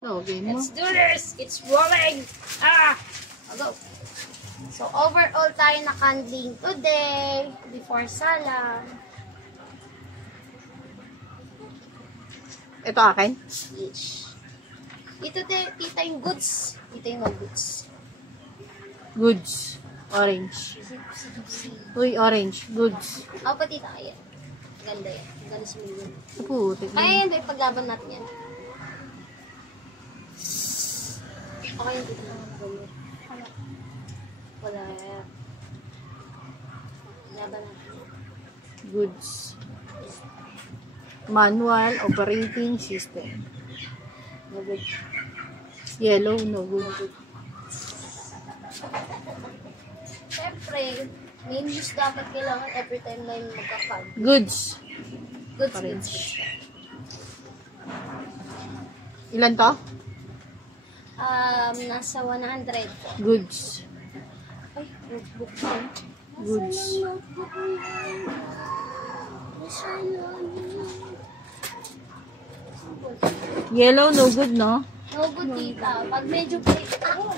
No, game mo. Let's do this! It's rolling! Ah! I'll go. So, overall tayo na candling today before Sala. Ito akin? Yes. Ito tita yung goods. Tita yung no goods. Goods. Orange. Uy, orange. Goods. Ako pa tita, ayan. Ganda yan. Ganda si Miguel. Putik. Kaya yan, ipaglaban natin yan. Okay yung tita. Wala. Laban natin. Goods. Manual operating system. No good. Yellow, no good. Siyempre, main use dapat kailangan every time na yung magkakad. Goods. Goods, Orange. goods. Ilan to? Nasa 100. Goods. Ay, notebook ko. Goods. Notebook ko yan. Nasa Yellow, no good, no? no good, tita. Pag medyo plate ako.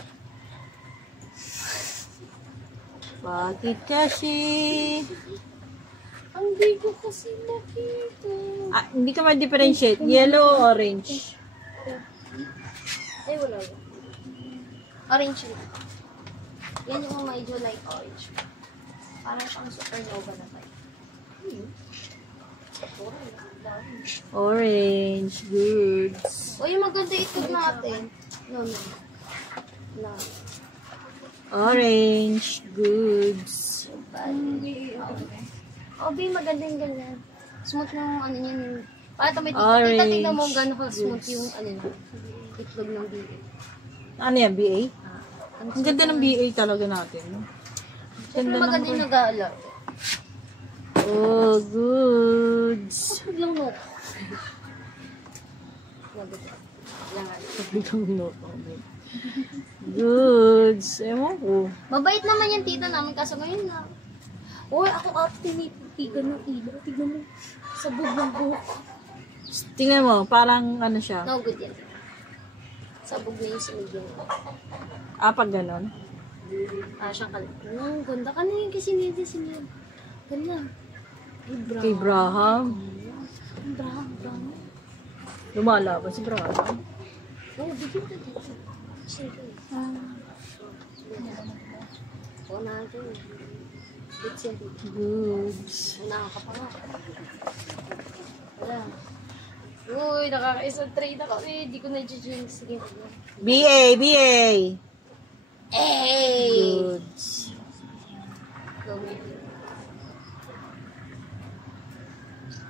Bakit kasi? Ang di ko kasi makita. Ah, hindi ka ma-differentiate. Yellow o orange? Ay, wala ba? Orange yun. Yan yung medyo light orange. Parang siyang supernova na tayo. Orange. Goods. Uy, maganda itlog natin. No. Orange. Goods. Obi, maganda yung ganyan. Smooth na yung ano niya. Para may Orange. tita, tingnan mo gano'n ka smooth yung ano niya. Itlog ng BA. Ano yan, BA? Ang ganda ng BA talaga natin. No? Siyempre maganda yung nag-aalala. Oh, goods. Biglang no. Maganda. Goods. Ewan ko. Mabait naman yung tita namin kaso ngayon na. Uy, ako tinitigan ng ilaw. Tignan mo. Sabog ng buhok. Tingnan mo, parang ano siya. No good yan. Sabog na yung sinigyan. Ah, pag ganon. Siyang kalit. Ganda ka na yun kasi nila sinigyan. Ganda. Kay Braham. Braham. Lumalaban si Braham. Oo, bigyan ka dito. Sige. Oo, natin. Good siya dito. Goods. Unahan ka pa nga. Wala. Uy, nakaka-isang trade ako. Hindi ko na-judge. Sige. BA. Hey! Goods.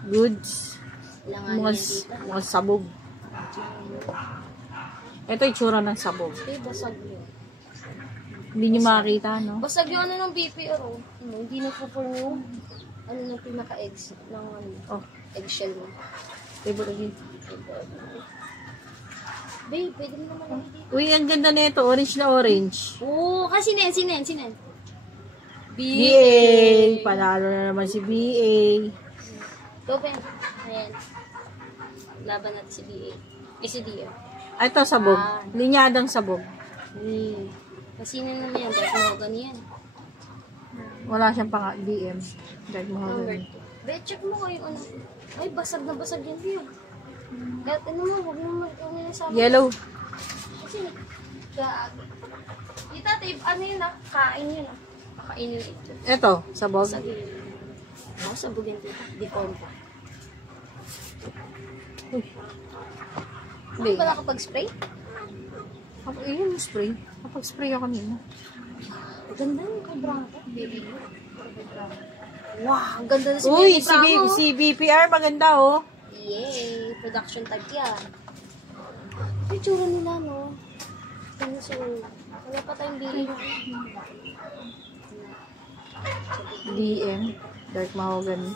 Goods. Mga sabog. Ito itsura ng sabog. Eh, basag yun. Hindi niyo makakita, no? Basag yung ano ng BPR, oh. Hindi na-form yung ano ng pinaka-eggs ng ano, eggshell mo. Table again. Babe, pwede mo naman lang dito. Uy, ang ganda na ito. Orange na orange. Oo, kasi sinen. BA. Panalo na naman si BA. Open. Ayan. Laban natin si BA. Si DM. Ito, sabog. Linyadang sabog. Kasi naman yan. Dahil mo ganyan. Wala siyang pang DM. Dahil mo Number ganun. 2. Bet, check mo kayo ano. Ay, basag na basag yan diyan. Kahit ano mo, huwag mo sa amin. Yellow. Kasi Tita, ano yun ah? Kain yun ah. Kakainin yun ito. Ito, sabog. Ako sabugin tita. Deform pa. Hindi. Wala kapag spray? Yun, spray. Kapag spray ako nila. Ganda yung kay Branco. Baby. Wow, ang ganda na si Uy, Baby Branco. si BPR maganda, oh. Yay, production tag yan. Picture nila, no? So, wala pa tayong bilhin. DM. Dark mahogany.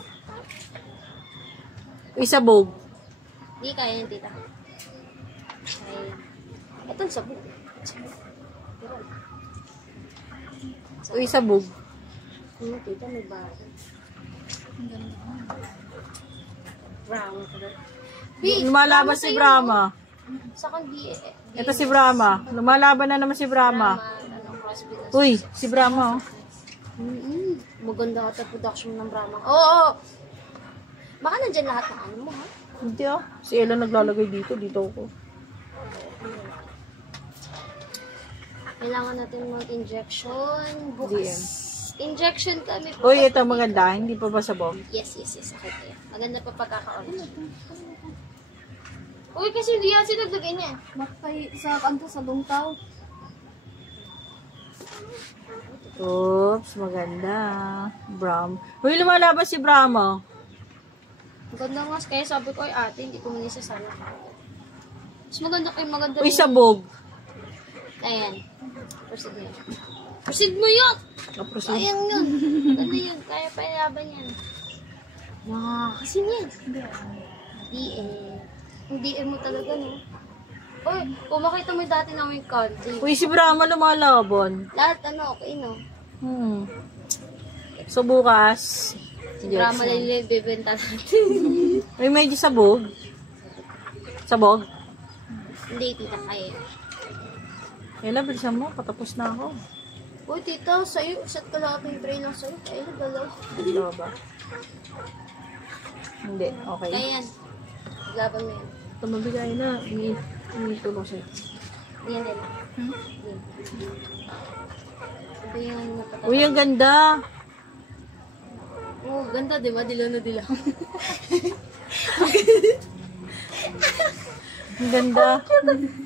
Uy, sabog. Hindi kaya yan, tita. Ay, ito ang sabog. Uy, sabog. Ano, tita, may bago. Ang ganda. Brown. Lumalabas si Brahma. Second BA. Ito si Brahma. Lumalaban na naman si Brahma. Crossbreed. Uy, si Brahma, oh. Maganda ka production ng Brahma. Oo! Baka nandyan lahat ng ano mo, ha? Hindi, oh. Si Ella naglalagay dito. Dito ako. Kailangan natin mag-injection. Bukas. Injection kami. Uy, ito maganda. Hindi pa ba sabog? Yes. Okay, kaya. Maganda pa pagkakaon. Uy, kasi hindi yan sinaglagay niya. Makay sa kanto sa lungtaw. Oops, maganda. Brahm. Uy, lumalaban si Brahma. Maganda nga. Kaya sabi ko, ay ate, hindi ko muna sasala. Mas maganda kayo, maganda. Uy, sabog. Ayan. Proceed mo yun. Proceed mo yun! Proceed. Sayang yun. Maganda yun. Kaya pa ilaban yan. Kasi yan. Hindi mo talaga, no? Uy, kung makita mo dati namin country. Uy, si Brahma lumalaban. Lahat, okay, no? So, bukas. Drama na nila yung bibenta natin. Uy, medyo sabog. Sabog? Hindi, tita, kaya. Ella, bilisan mo. Patapos na ako. Uy, tita, sa'yo, set ka lahat ng tray lang sa'yo. Kaya na, dalaw. Dalawa ba? Hindi, okay. Kaya yan. Laban mo yan. Tumabigay na. Tulong sa'yo. Yan din. Ito yung napatapos. Uy, ang ganda. Oh, ganda, di ba? Dilaw na dilaw. Ang ganda.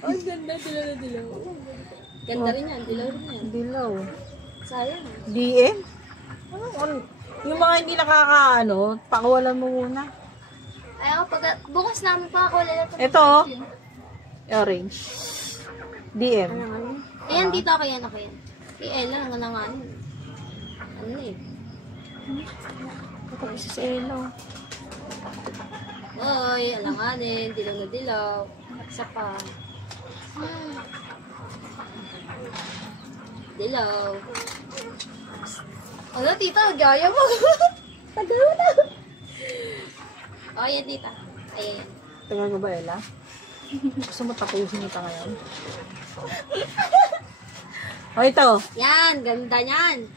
Oh, ganda, dilaw na dilaw. Ganda rin yan, dilaw rin yan. Dilaw. Sayang. DM? Yung mga hindi nakakaano, pakawalan mo muna. Ay, ako, bukas namin pa ako wala ito. Ito, orange. DM. Ayan, dito ako yan, ako yan. Kay Ella, nangananganin. Ano eh. Ito kasi sa Ella. Oy, alanganin, dilaw na dilaw. Isa pa. Dilaw. Ano, tita? Gaya mo. Pagdaw na. Oh, yan, tita. Ayan. Tagal ka ba, Ella? Gusto mo tapusin ito ngayon? O, ito. Yan, ganda niyan.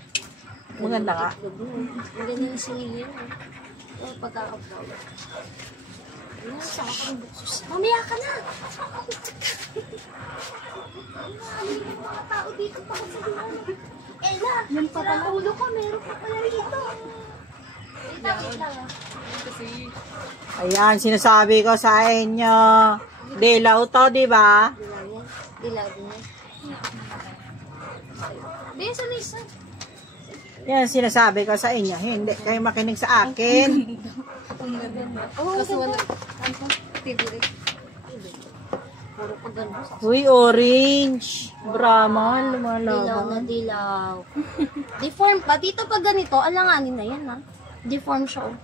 Maganda ka. Maganda yung sinili mo. Oh, pagkakaproud. Ano, saka ka ng buksos. Mamaya ka na! Yung mga tao dito pa kasi doon. Ella, sa ulo ko, meron pa pala dito. Wait lang. Ayan, sinasabi ko sa inyo. Dilaw to, di ba? Dilaw din yan. Bisa na isa. Yan, sinasabi ko sa inyo. Hindi kayo makinig sa akin. Oh, kasi wala. Favorite. Puro ko ganun. Uy, orange. Brahma, Dilaw na lumalaban. dilaw. Deform pa. Dito pag ganito, alanganin na yan, ha? Deform siya, oh.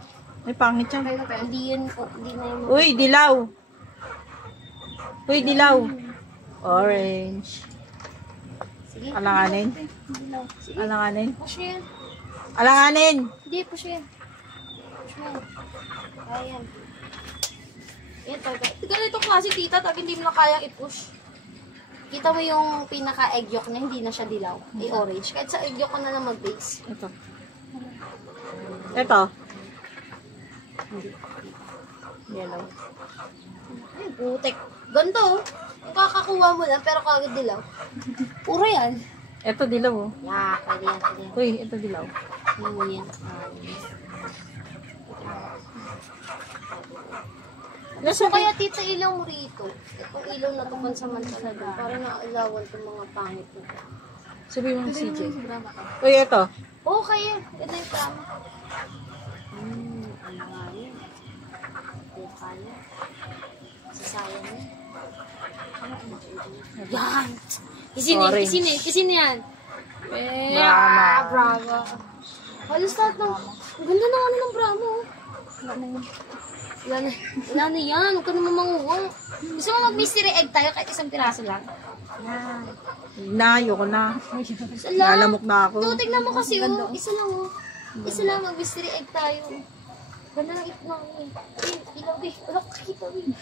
Ay, pangit yan. Hindi yun, oh. Hindi na yun. Uy, dilaw. Uy, dilaw. Orange. Sige. Alanganin. Sige. Alanganin. Push mo yan. Alanganin. Hindi, push mo yan. Push mo yan. Kaya yan. Yan, talaga. Ganito klase, tita, tapos hindi mo na kayang i-push. Kita mo yung pinaka-egg yolk na hindi na siya dilaw. Ay, orange. Kahit sa egg yolk ko na lang mag-base. Ito. Ito. Yellow. Ay, putek. Ganito, oh. Yung kakakuha mo lang, pero kagad dilaw. Puro yan. Ito dilaw, oh. Yeah, pwede yan, pwede yan. Uy, ito dilaw. Ano mo yan? Gusto kaya tita ilaw mo rito. Itong ilaw na ito pansamantala doon. Para nailawan itong mga pangit na ito. Sabi mo si CJ. Uy, ito. Oo, kaya. Ito yung tama. Ano nga yun? Ito kaya. Sasayang yun. Yan! Orange. Kisin yan. Brahma. Bravo. Halos lahat ng... Ang ganda na ano ng Brahma. Wala na yan. Huwag ka naman manguha. Gusto mo mag-mystery egg tayo kahit isang piraso lang? Ayoko na. Isa lang. Nalamok na ako. Ito, tignan mo kasi, oh. Isa lang, oh. Isa lang, mag-mystery egg tayo. Ganda ng ito namin. Ilaw, be. Wala ko kita, be.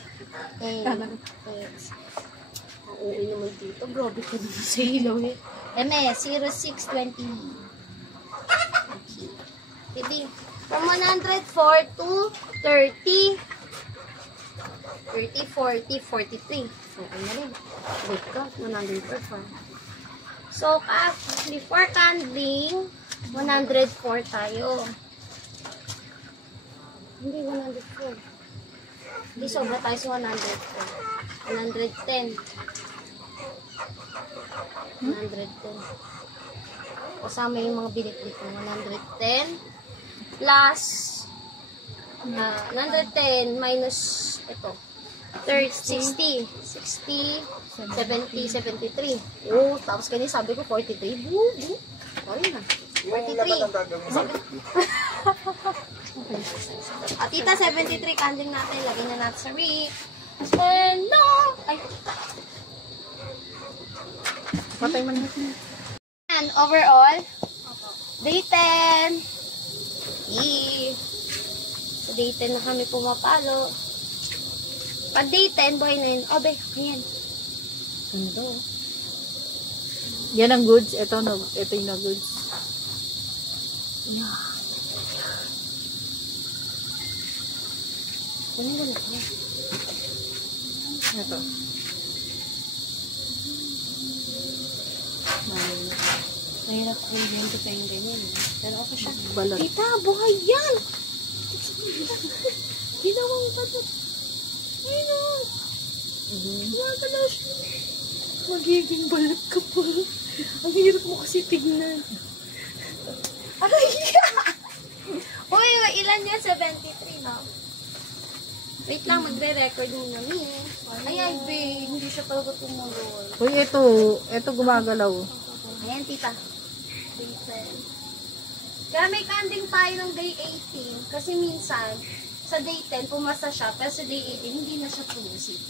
Ang uwi naman dito. Grabe ka dito sa ilaw, eh. MS0620. Okay. Pwede. From 104 to 30. 30, 40, 43. So, ano na rin. Wait ka. 104. So, before candling, 104 tayo. Hindi, 104. Hindi, sobra tayo sa 104. 110. 110. Kasama yung mga bilik-bilik ko. 110 plus 110 minus ito. 60. 60, 70, 73. Oh, tapos kanina sabi ko 43. Sorry na. 43. At tita, 73 candle natin. Lagyan na natin sa rip. And no! Ay. Patay man natin. And overall, day 10. Yee. So day 10 na kami pumapalo. Pag day 10, buhay na yun. Oh, be, ayan. Ganda. Yan ang goods. Ito yung na goods. Yeah. Ano yung ganda? Ito. Mahirap ko yung pa yung ganyan. Pero ako siya. Balat. Tita, buhay yan! Ginawa mo pa ito. Ayun. Gumagalaw siya. Magiging balat ka pa. Ang hirap mo kasi tignan. Aray! Uy, ilan yan? 73, no? Wait lang, magre-record muna mi. Ay, babe. Hindi siya talaga tumuloy. Uy, ito gumagalaw. Ayan, tita. Day 10. Kaya may canding tayo ng day 18. Kasi minsan, sa day 10, pumasa siya. Pero sa day 18, hindi na siya tumusip.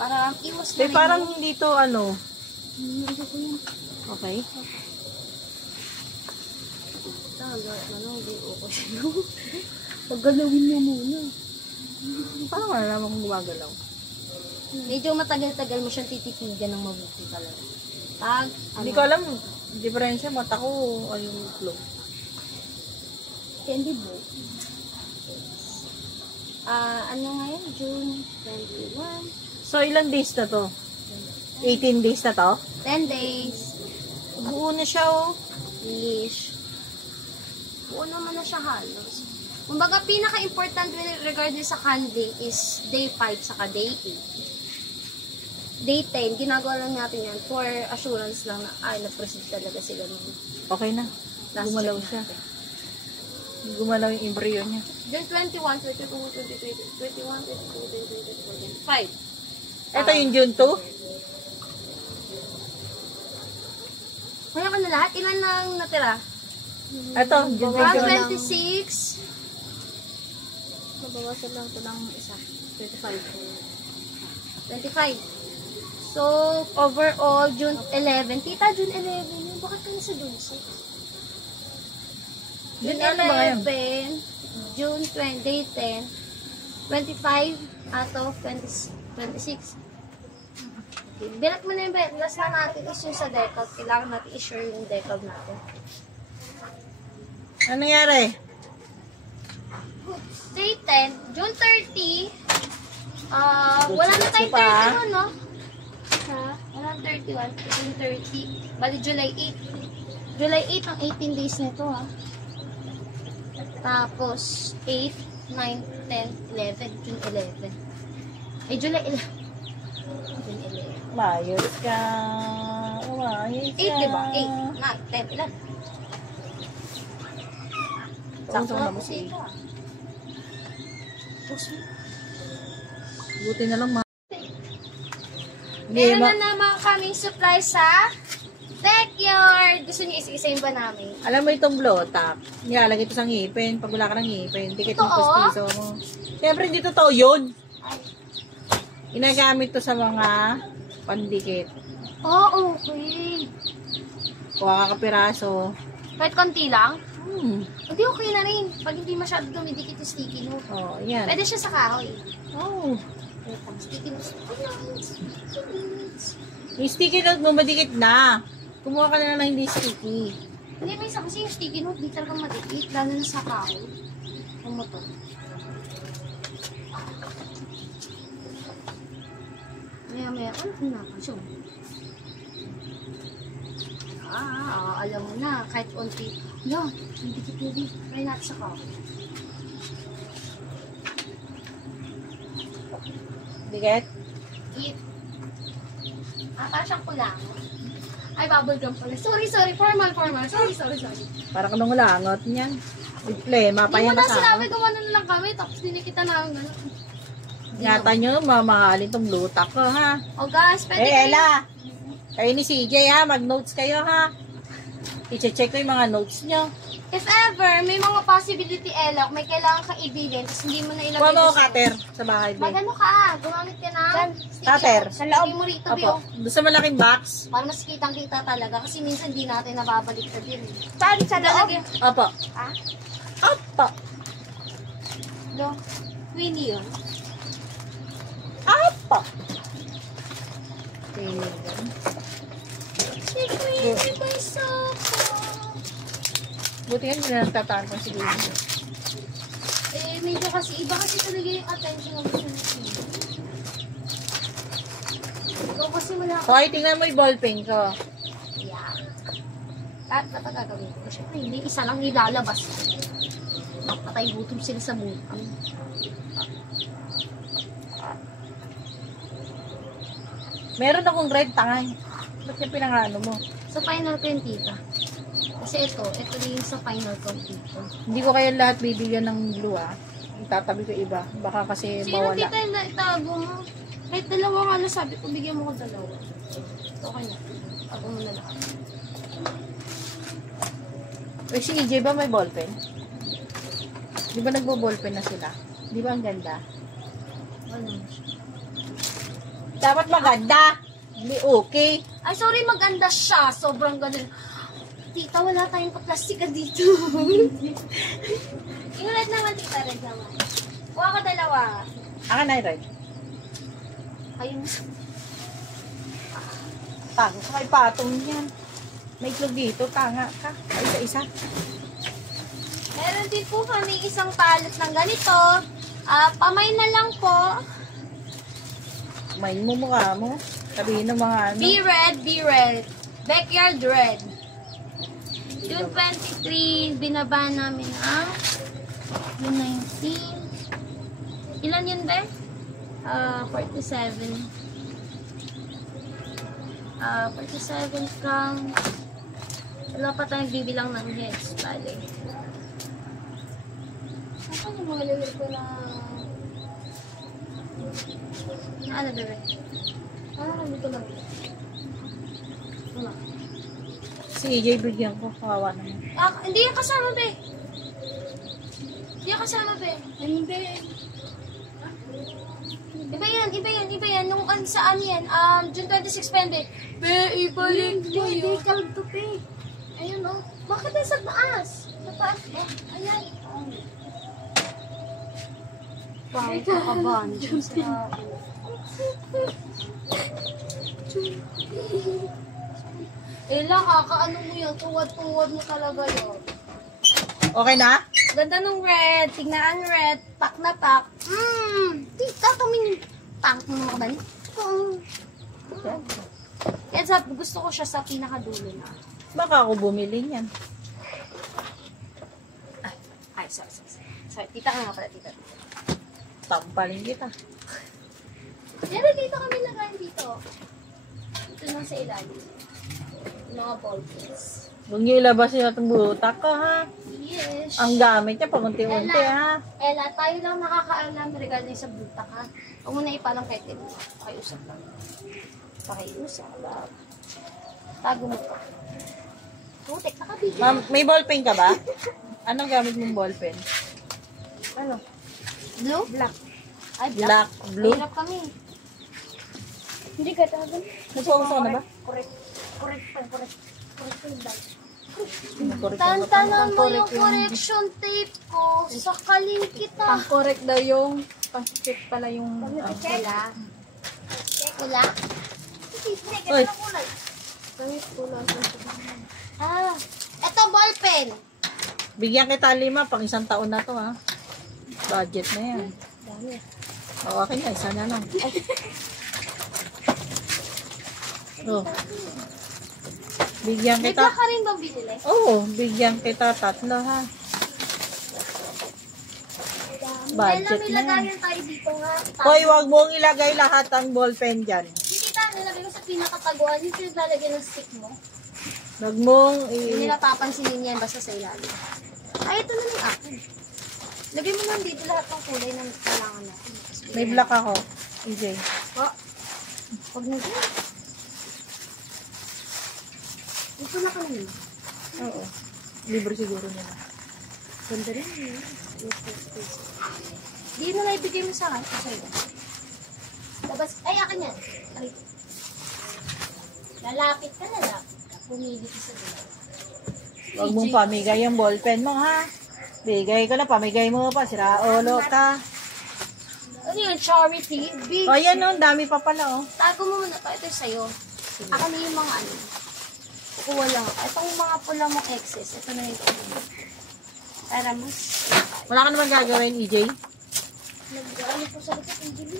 Para iwas na Eh, parang dito, ano. Okay. Hindi ako siya. Paggalawin niyo muna. Parang malalaman kung gumagalaw. Medyo matagal-tagal mo siyang tititigan ng mabuti talaga. Pag, Hindi ko alam. Diferensya, mata ko ay yung flow. candy bow. Ano ngayon? June 21. So, ilang days na to? 18 days na to? 10 days. Buo na siya, oh. Ish. Buo naman na siya halos. Kumbaga, pinaka-important regardless sa candling is day 5 saka day 8. Day 10, ginagawa lang natin yan for assurance lang na, na-proceed talaga sila nung Okay na. last Gumalaw check siya. natin. Gumalaw yung embryo niya. June 21, 22, 21, 22, 23, 24, 25. Ito yung June 2? Kaya ko na lahat? Ilan lang natira? Ito, June 1, 21. 26. Mabawasan lang ito ng isa. 25. So, overall, June 11. Tita, June 11. Bakit ka na sa June 6? June Ano ba ngayon? 11, June 20, day 10, 25 out of 26. Okay. Bilat mo na yung bilat. Last na natin is yung sa decal. Kailangan natin i-share yung decal natin. Ano nangyari? Day 10, June 30, wala na tayong Pa. 31, no? Ha? Wala na 31, June 30. Bali, July 8. July 8 ang 18 days nito, ha? Tapos, 8, 9, 10, 11, June 11. Ay, July 11. June 11. Mayos ka. Mayos 8, ka. di ba? 8, 9, 10, 11. Sakto na po mo si ito, ah. Buti na lang Meron na naman kaming supply sa backyard. Gusto niyo isa-isayin ba namin? Alam mo itong blotak, nilalagay ito sa ngipin. Pag wala ka ng ngipin, dikit yung Totoo? pustiso mo. Siyempre, hindi totoo yun. Ay. Ginagamit to sa mga pandikit. Oh, okay. Kuha ka piraso. Kahit konti lang? Hindi, okay na rin. Pag hindi masyado dumidikit yung sticky note. Oh, yan. Pwede siya sa kahoy. Oh. Wait lang, sticky note. Yung sticky note mo, madikit na. Kumuha ka na lang ng hindi sticky. Hindi, may isa kasi yung sticky note, di talaga madikit. Lalo na sa kahoy. Ano to? Maya-maya, siya. Alam mo na, kahit konti. Yan, dikit na din. Try natin sa kahoy. Dikit? Eat. Parang siyang kulang. Ay, bubblegum pala. Sorry. Formal. Sorry. Para ka nung langot niyan. Iple, Hindi mapaya mo ka na sa sinabi, gawa na lang kami. Tapos dinikita namin gano'n. Ingatan nyo, mamahalin tong lutak ko, ha? Oh guys, pwede Eh, Ella. Kayo ni CJ, ha? Mag-notes kayo, ha? I-check ko yung mga notes nyo. If ever, may mga possibility, Ella, may kailangan kang ibilin, tapos hindi mo na ilagay. Kuha mo sa- cutter sa bahay, be. Magano ka, gumamit ka na. Cutter. Sa loob mo rito, Opo. Bio. Doon sa malaking box. Para mas kitang-kita talaga, kasi minsan di natin nababalik na din. Saan? Sa loob? Opo. Ha? Opo. Do? Winnie yun. Opo. Si Winnie may sapa. Buti nga hindi na nagtatanong si Baby. Eh, medyo kasi, iba kasi talaga yung attention ng gusto niya. Ikaw kasi wala ka. Okay, tingnan mo yung ballpen ko. Yeah. At gagawin ko. Siyempre, hindi isa lang nilalabas. Patay gutom sila sa butang. Meron akong red tangay. Ba't yung pinangano mo? Sa final ko yung tita. Kasi ito rin yung sa final ko tita. Hindi ko kayo lahat bibigyan ng blue, ah. Itatabi ko iba. Baka kasi Sino mawala. tita yung itago mo? Kahit dalawa nga na sabi ko, bigyan mo ko dalawa. Okay na. Tago mo na lahat. Eh, si EJ ba may ballpen? Di ba nagbo-ballpen na sila? Di ba ang ganda? Ano? Dapat maganda. Hindi okay. Ay, sorry, maganda siya. Sobrang ganda. Tita, wala tayong kaplastika dito. Yung red naman, tita, red naman. Kuha ka dalawa. Aka na red. Ayun. Tanga ka kay patong yan. May itlog dito. Tanga ka. Ay, isa-isa. Meron din po kami isang pallet ng ganito. Pamay na lang po. Main mo mukha mo. Sabihin ng mga ano. Be red. Backyard red. June 23, binaba namin ang June 19. Ilan yun, be? 47. 47 kang... Wala pa tayong bibilang ng heads, bale. Saan yung mga lalagay ko na... Ano, bebe? Dito lang. Wala. Si EJ bigyan ko. Kawawa naman. Hindi yan kasama, be. Hindi yan kasama, be. Hindi. Iba yan. Nung saan yan? June 26 pa yan, be. Be, ibalik mo yun. Hindi, kalto, be. Ayun, oh. Bakit yan sa taas? Sa taas, ba? Ayan. Bakit ka ba? Kakaano mo yun? Tuwad-tuwad mo talaga yun. Okay na? Ganda nung red. Tignan ang red. Pack na pack. Tita, tumingin. Tank mo mga balik. Yan, gusto ko siya sa pinakadulo na. Baka ako bumili niyan. Ay, sorry. Sorry, tita ka nga pala, tita. Tampalin kita. Yan, dito kami lagayin dito. Ito lang sa ilalim. Yung mga ball pins. Huwag niyo ilabas yung itong butak ko, ha? Yes. Ang gamit niya, pamunti-unti, ha? Ella, tayo lang nakakaalam regarding sa butak, ha? Huwag mo na ipalang kay Tim. Pakiusap lang. Pakiusap lang. Tago mo pa. Putik, nakabigyan. Ma'am, may ballpen ka ba? Anong gamit mong ballpen? Ano? Blue? Black. Ay, Black, blue? Hirap kami. Hindi ka tagal. Nagpauso ka na ba? Correct yung black. Tantanan mo yung correction tape ko. Sakalin kita. Pang-correct daw yung pang-check pala yung Pula. Pula? Oy. kahit pula. Ah, eto ballpen. Bigyan kita 5, pang 1 taon na to ha. Budget na yan. Dami. O, akin na, 1 na lang. Oh. Bigyan May kita. black ka rin bang binili? Oo, bigyan kita 3 ha. Budget May na yan. lagayan tayo dito nga. Hoy, wag mong ilagay lahat ang ballpen dyan. Hindi kita nilagay mo sa pinakataguan. Yung pinaglalagay ng stick mo. Wag mong Hindi nila papansinin yan basta sa ilalim. Ay, ito na yung akin. Lagay mo lang dito lahat ng kulay na kailangan natin. May black ako. EJ. Oh. Huwag na dyan. Ito na ka naman. Oo. Libre siguro nila. Ganda rin yun. Di na lang ibigay mo sa akin. Ito sa'yo. Labas. Ay, akin yan. Ay. Lalapit ka. Pumili ka sa dila. Wag mong pamigay yung ballpen mo ha. Bigay ko na, pamigay mo pa. Sira ulo ka. Ano yun? Charity? Big. O yan o, dami pa pala o. Tago mo muna to. Ito sa'yo. Ako na yung mga ano. Kukuha lang ako. Itong mga pula mong excess. Ito na yung kukuha. Para mas. Wala ka naman gagawin, EJ. Nag-ano po sa likod ng gili.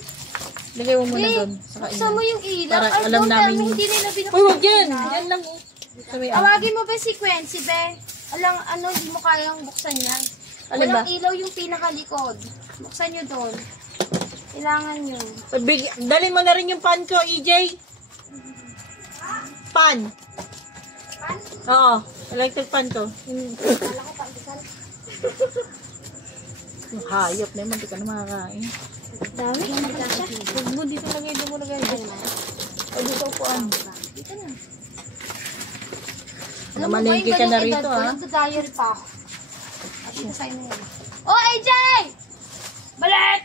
Lagay mo muna doon. Sa Buksan mo kainan. yung ilaw. Para Ay, alam don't tell namin me, yung- hindi nila binuksan. Uy, wag yan. yung ilaw. Yan lang o. Sabi, Tawagin mo ba si Quincy, be? Alang, ano, hindi mo kayang buksan yan. Alin Walang ba? ilaw yung pinakalikod. Buksan nyo doon. Kailangan nyo. Dalhin mo na rin yung pan ko, EJ. Pan. Pan? Oo. Electric pan to. Kala ko pandesal. Yung hayop na yun, hindi ka na makakain. Dami. Huwag mo dito lagay, dito mo lagay. O dito upuan. Dito na. Namalengke ka na rito, ha? Nagda-diary pa ako. At ito sa'yo na yan. Oh, AJ! Balik!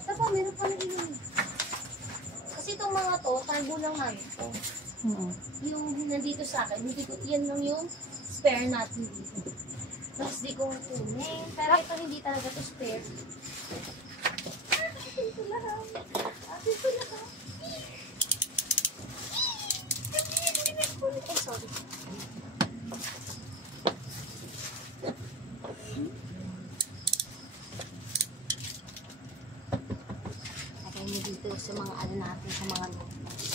Ito pa, meron pa na ilan. Kasi itong mga to, tago lang namin to. Yung nandito sa akin, hindi ko, yan lang yung spare natin dito. Tapos di ko kunin. Pero ito hindi talaga to spare. Ito lahat. Ito lahat. Ay, sorry. Lagay mo dito sa mga ano natin, sa mga notebooks.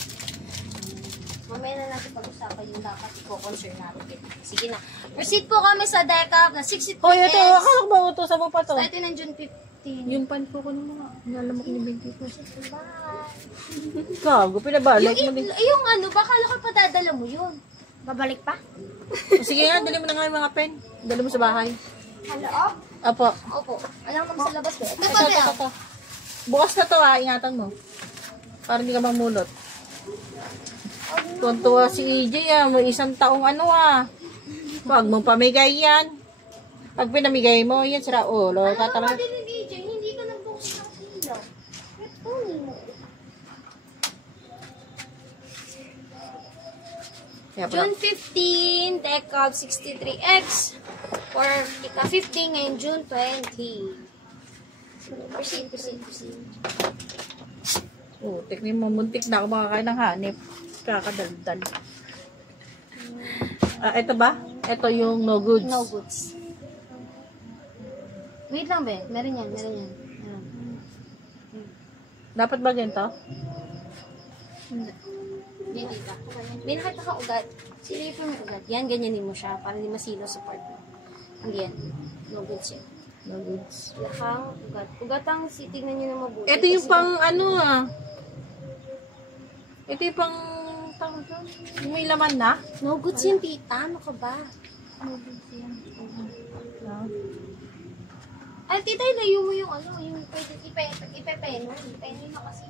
Mamaya na natin pag-usapan yung dapat i-concern natin. Sige na. Proceed po kami sa decap na 63 Hoy, ito, akala ko ba utusan mo pa to? Ito ng June 15. Yun pan ko kunin mo nga. Alam mo kinibigay ko. Bye. Gago, pinabalik mo din. Yung ano, baka ko pa dadala mo yun. Babalik pa? O, sige nga, dali mo na nga yung mga pen. Dali mo sa bahay. Hello? Apo. Opo. Alam mo sa labas ba? Ito Ito, pa ito, ito. Bukas na to ha, ingatan mo. Para hindi ka mamulot. Tuntua si EJ ah, may 1 taong ano ah. Huwag mong pamigay yan. Pag pinamigay mo, yan sira ulo. Ano ka Talaga. din yung DJ? Hindi ka nagbukas ng ilaw. Ito mo. Kaya pala. June 15, Decab 63X. For ika 15 ngayon, June 20. Proceed. Oh, tignan mo, muntik na ako makakain ng hanip. Kakadaldal. Ito ba? Ito yung no goods. No goods. Wait lang, be. Meron yan. Meron. Dapat ba ganito? Hindi ka. May nakita ka ugat. Silipin mo ugat. Yan, ganyanin mo siya para hindi masilo sa part mo. Hindi yan. No goods yan. No goods. Lakang ugat. Ugat ang tingnan nyo na mabuti. Ito yung kasi- pang ano ah. Ito yung pang tawag doon. Yung may laman na. No goods yan, tita. Ano ka ba? No goods yan. Ay, tita, ilayo mo yung ano, yung pwede ipepeno. Ipeno na kasi.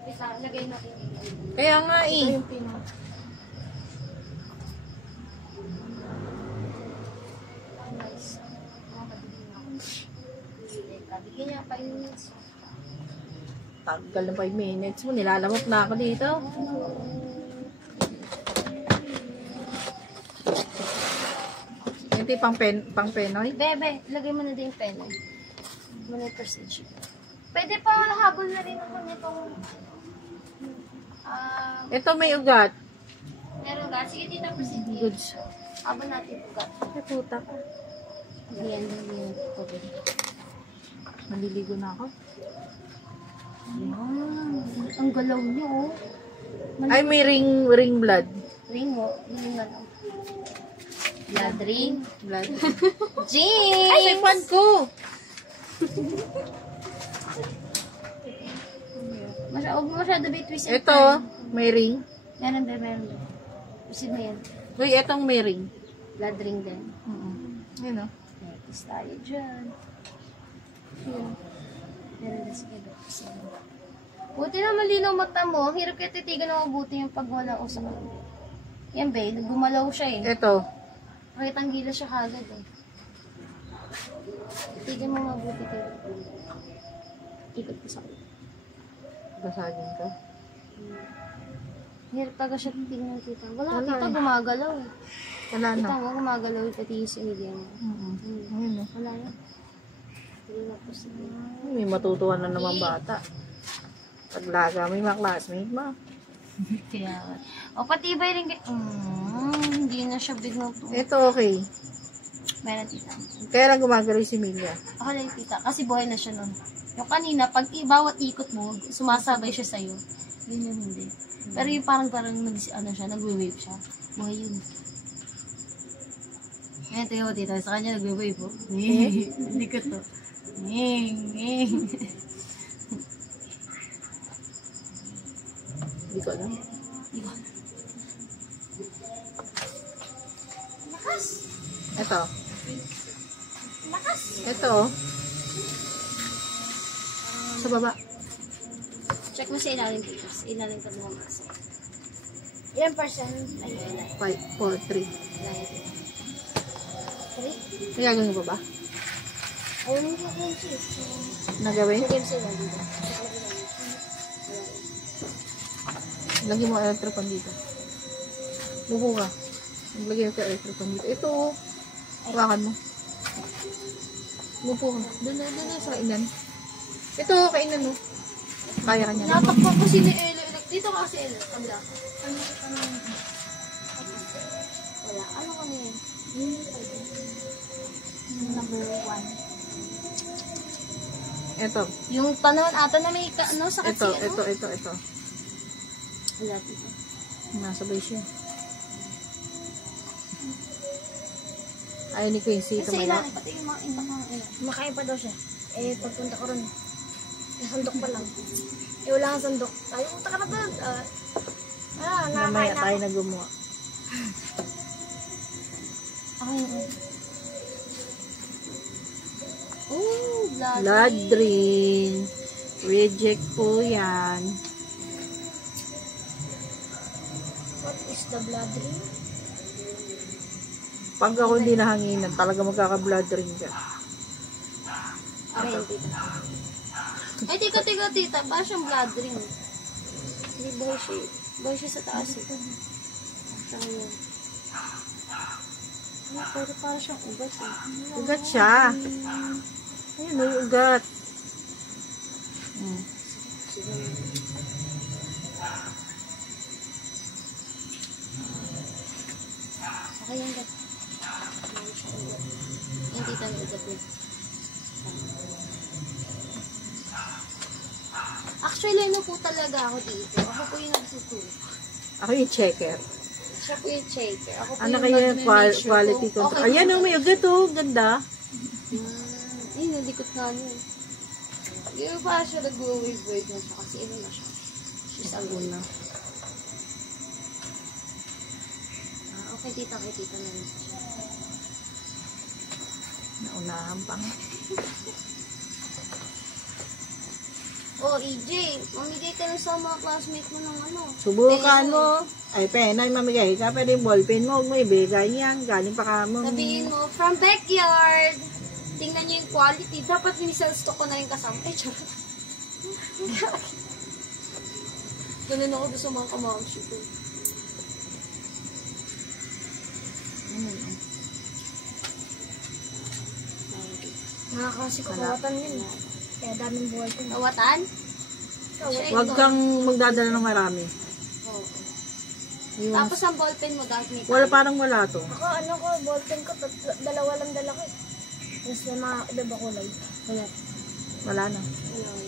Tita, lagay natin yung Kaya nga eh. nice. Makakadilim ako. Teka, bigyan niya 5 minutes. Tagal na 5 minutes mo. Nilalamok na ako dito. Ito yung pang penoy. Bebe, lagay mo na din yung pen. Muna yung prestige. Pwede pa habol na rin ako nitong... Ito may ugat. meron ga? Sige, tita, prestige. Goods. Habol natin ito ga. Ay, puta ka. Yan. Maliligo na ako. Ang galaw niyo, oh. Ay, may ring blood. Ring mo. Yung galaw. Blood ring. Blood. James! Ay, may pan ko! Huwag mo masyado ba twist and Ito, turn. may ring. Meron ba, meron ba? Isin mo yan. Uy, etong may ring. Blood ring din. Yun o. Next tayo dyan. Yun. Meron na sige. Buti na malinaw mata mo. Hirap kaya titigan na mabuti yung pag wala usap. Yan ba, gumalaw siya eh. Ito. Pakitang gila siya kagad eh. Titigan mo mabuti kayo. Ikot ko sa kulit. Basagin ka. Hirap taga siya tingnan kita. Wala Wala kita, eh. gumagalaw eh. Wala na. Kita mo, gumagalaw pati yung sinigyan mo. Ayun o. Wala na. Hindi na po sige. May matutuwa na naman bata. Paglaga, may mga classmate mo. Kaya, o pati ba rin hindi na siya biglang to. Ito okay. Meron tita. Kaya lang gumagalaw si Milya. Ako lang tita, kasi buhay na siya nun. Yung kanina, pag bawat ikot mo, sumasabay siya sa'yo. Yun yung hindi. Pero yung parang nagwe-wave siya. Buhay yun. Ngayon, tingnan mo tita, sa kanya nagwe-wave po. Hindi ko to. Hindi ko alam. Lakas! Ito. Lakas! Ito. Sa baba. Check mo sa ilalim dito. Sa ilalim ka lumabas. Ilan percent? Ayun, 5, 4, 3. May gagawin ko ba? Ayaw mo sa kunsi. Nagawin? Sige sila dito. Lagyan mo ang electropon dito. Buko ka. Lagyan ko ang electropon dito. Ito. Hawakan mo. Buko ka. Doon na sa kainan. Ito, kainan mo. Kaya ka niya. Natakpan ko si Elo. Dito ka si Elo. Kabila. Wala. Ano ka na yun? Number 1. Ito. Yung panahon ata na may sakit Ito, si ano? ito. Wala dito. Nasabay siya. Ayaw ni Quincy. Kasi Tumaya. ilan, pati yung mga iba mga ina. Makain pa daw siya. Eh, pagpunta ko ron. Nasandok pa lang. Eh, wala kang sandok. Ay, punta ka na doon. Mamaya Nakakain na tayo ako. na gumawa. Ay, oh, blood. Blood drain. Reject po yan. What is the blood ring? Pag ako hindi nahanginan, talaga magkaka-blood drain ka. Aray, tita. Ay, tita. Ba siyang blood ring? Hindi buhay siya. Buhay siya sa taas. Siyang yun. Ay, pero parang siyang ugat eh. Ugat siya. Ayun, may ugat. Sige. Okay yung ugat. Yung tita may ugat niya. Actually, ano po talaga ako dito? Ako po yung nagtuturo. Ako yung checker. Siya po yung checker. Ako po Ano yung kaya yung mag-make sure quality kung control? okay Ayan, po. may ugat oh. Ganda. Ay, nalikot nga niya. Hindi mo pa siya nag-wave-wave na siya kasi ano na siya. She's alone na. Okay, tita na rin siya. Naunahan pa nga. Oh, EJ, mamigay ka na sa mga classmate mo ng ano. Subukan Pena. mo. Ay, pena yung mamigay ka. Pero yung ballpen mo, huwag mo ibigay yan. Galing pa ka mo. Sabihin mo, from backyard. Tingnan niyo yung quality. Dapat stock ko na rin kasama. Ay, charot. Ganun ako doon sa mga kamamshi ko. Nakakasi ko kawatan yun. Kaya daming buhay ko. Kawatan? Huwag kang magdadala ng marami. Oo. Yung, Tapos ang ballpen mo, dapat may wala, parang wala to. Ako, ano ko, ballpen ko, dalawa lang dala ko eh. Tapos may mga iba kulay. Wala. Wala na. Ayun.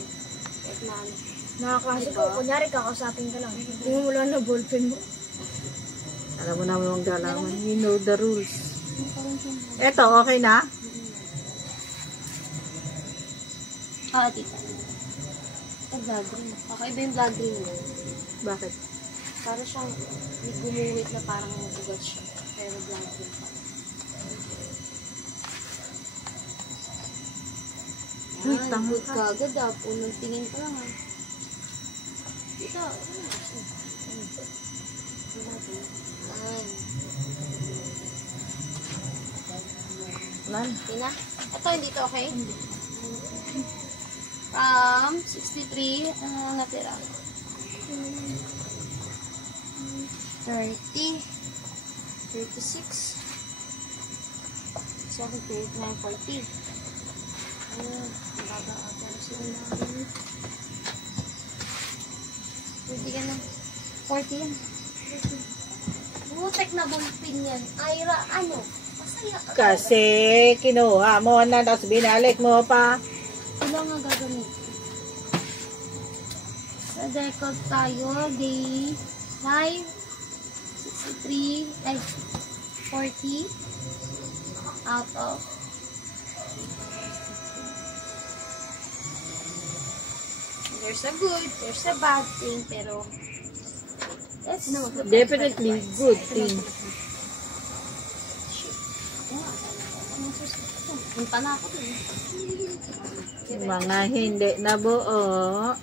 Kahit na ano. Nakakasi ko, kunyari kakausapin ka lang. Hindi mo wala na ballpen mo. Alam mo naman ang galaman. You know the rules. Eto, okay na? Oo, tita. Ito, blood green. Kakaiba yung blood green mo. Bakit? Para siyang may gumuwit na parang ugat siya. Pero blood green pa. Uy, Yan, tama good ka. ka agad ah. Unang tingin pa lang ah. Tita, ano na siya? Yan. Wala na. Tina? Ito, hindi to okay? From 63, ano na natira? 30, 36, sa akin 39, 40. Ayun, ang baba pero sila namin. Pwede ka na. 40 yan. Butek na ballpen yan. Ira, ano? Masaya ka. Kasi kinuha mo na, tapos binalik mo pa. Ito nga gagamit. Sa decal tayo, day 5, 63, ay, 40, out of, there's a good, there's a bad thing, pero, let's Definitely good thing. Punta na ako dun. Mga hindi nabuo.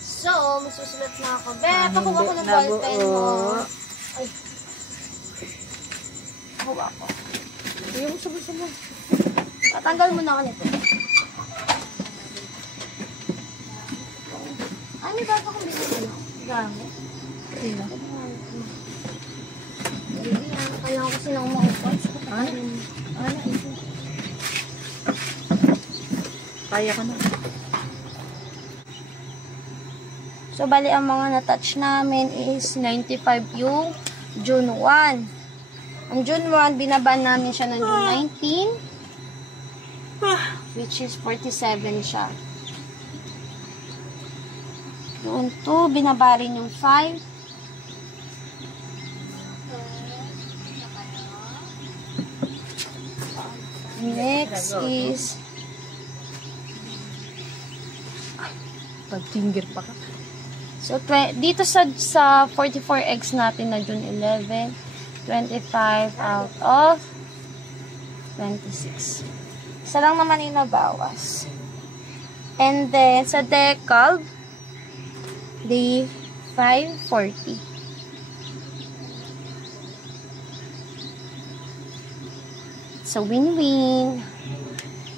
So, masusulat na ako. Be, Mga pakuha ko hindi ng ballpen mo. nabuo. Ay. Pakuha ko. Yung sabay-sabay. Tatanggal mo na ako nito. Ay, may bago akong binili. Gamit. Sino? Kaya ko kasi nang maupos. Ano? Ano, ito. Kaya ko na. So, bali, ang mga na-touch namin is 95 yung June 1. Ang June 1, binaban namin siya ng June 19. Which is 47 siya. Doon 2, binaba rin yung 5. Next is Pag-finger pa ka. so dito sa 44 eggs natin na June 11, 25 out of 26. Isa lang naman yung nabawas. And then sa decal day 540. So, win-win.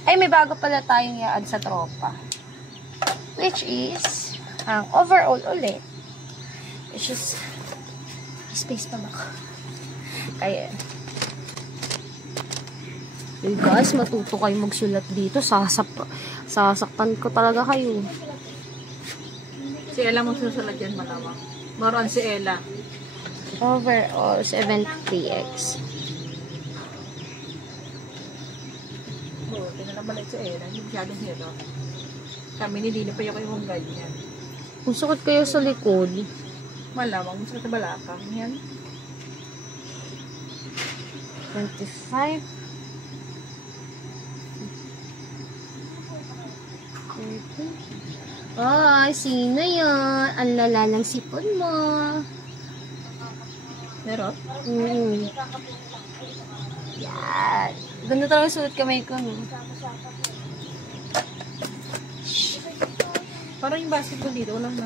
Ay, may bago pala tayong i-add sa tropa. Which is, ang overall ulit. Which is, space pa ba? Kaya, hey guys, matuto kayo magsulat dito. Sasaktan ko talaga kayo. Si Ella mo susulat yan malamang. Moron si Ella. Overall, 73x. Oo, tinalabalit si Ella. Hindi masyadong hero. Kami ni Dina pa yung kayong ganyan. Kung sukot kayo sa likod, Malamang gusto sa balakang yan. 25. 30. Ay, sino yan? Ang lala ng sipon mo. Meron? Yan. Ganda talaga suot kamay ko, no? Parang yung basketball dito, walang